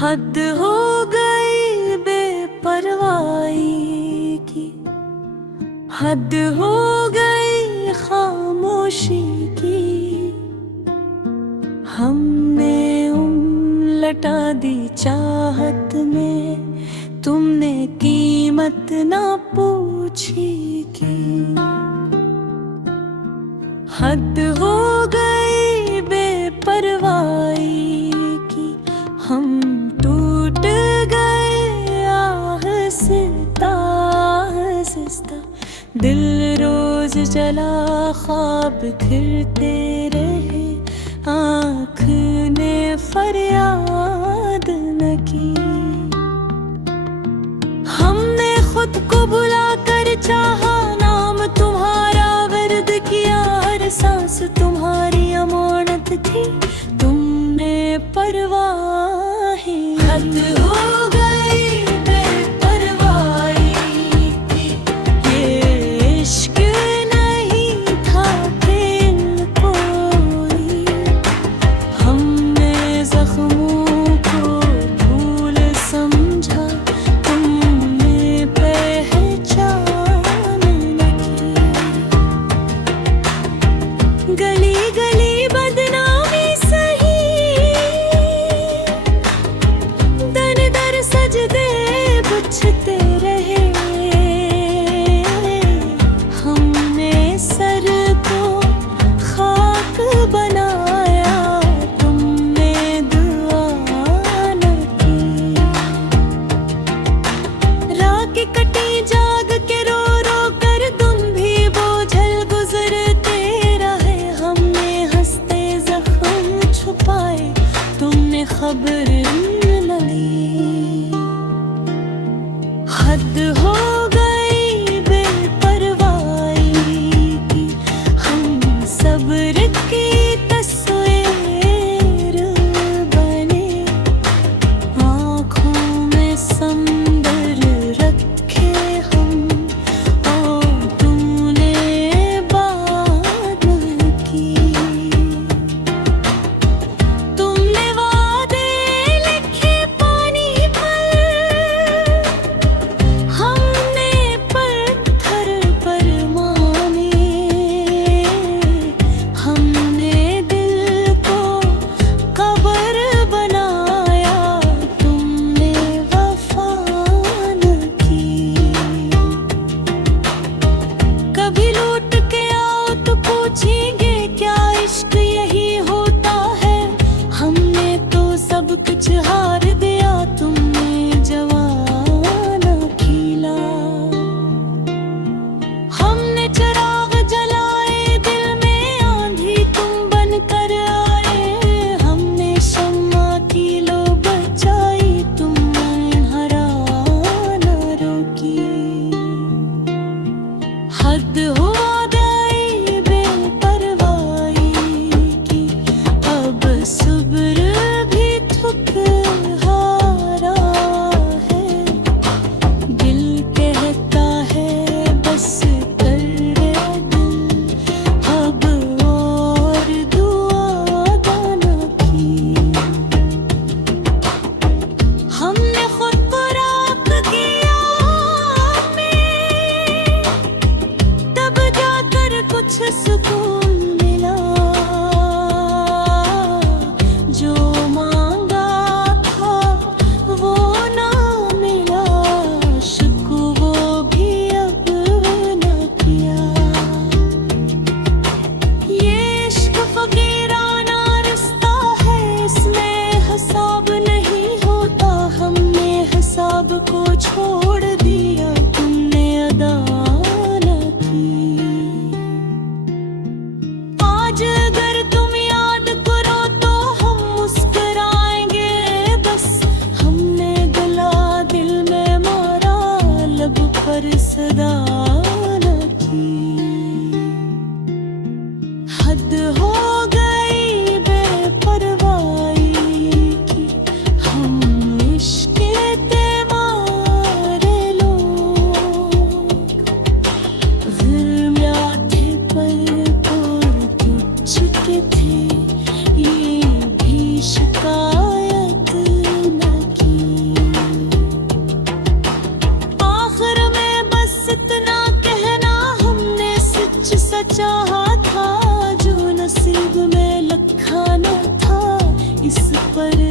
हद हो गई बेपरवाही की, हद हो गई खामोशी की। हमने लटा दी चाहत में, तुमने कीमत ना पूछी की। हद हो गई बेपरवाही की, हम टूट गए आहिस्ता आहिस्ता। दिल रोज जला, ख्वाब घिरते रहे, आँख ने फरियाद न की। हमने खुद को भुला कर चाहा, नाम तुम्हारा वर्द किया, हर सांस तुम्हारी अमानत थी, तुमने परवाह ही। हद हो गई बेपरवाही की, ये इश्क नहीं था खेल कोई। हमने जख्मों को भूल समझा, तुमने पहचान न की। गली गली बदनामी सही, दर दर सजदे बुझते रहे। हमने सर को खाक बनाया, तुमने दुआ न की। रात की कटी जाग के रो रो कर, तुम भी बोझल गुजरते रहे। हमने हंसते जख्म छुपाए, तुमने खबर न ली। हद हो गई बेपरवाही की, हम सब्र की तस्वीर बने। आँखों में समंदर रखे हम, और तूने बात की। तुमने वादे लिखे पानी पर, हमने पत्थर पर माने। हमने दिल को कब्र बनाया, तुमने वफा न की। कभी लौट के आओ तो पूछेंगे, क्या इश्क यही होता है। हमने तो सब कुछ हार दिया, तुमने जवान खिला। हमने चराग जलाए दिल में, आंधी तुम बन कर आए। हमने शम्मा की लो बचाई, तुमने हरा न रोकी। हद हो गई बेपरवाही की, अब सब्र भी थक हारा है। दिल कहता है बस कर रे दिल, अब और दुआ न की। हमने खुद को राख किया में, तब जाकर कुछ सुकून मिला। जो मांगा था वो ना मिला, शुक्र वो भी अब न किया। ये इश्क फकीराना रिश्ता है, इसमें हिसाब नहीं होता। हमने हिसाब को छोड़ दिया, तुमने अदा न की। आज अगर तुम याद करो तो हम मुस्कुराएंगे बस। हमने गला दिल में मारा, लब पर सदा न की। हद हो गई बेपरवाही की, हम इश्क ते मारे लोग। फिर म्याथे पर और तुझ के थे, ये भी शिकायत न चाहा था, जो नसीब में लिखा न था। इस पर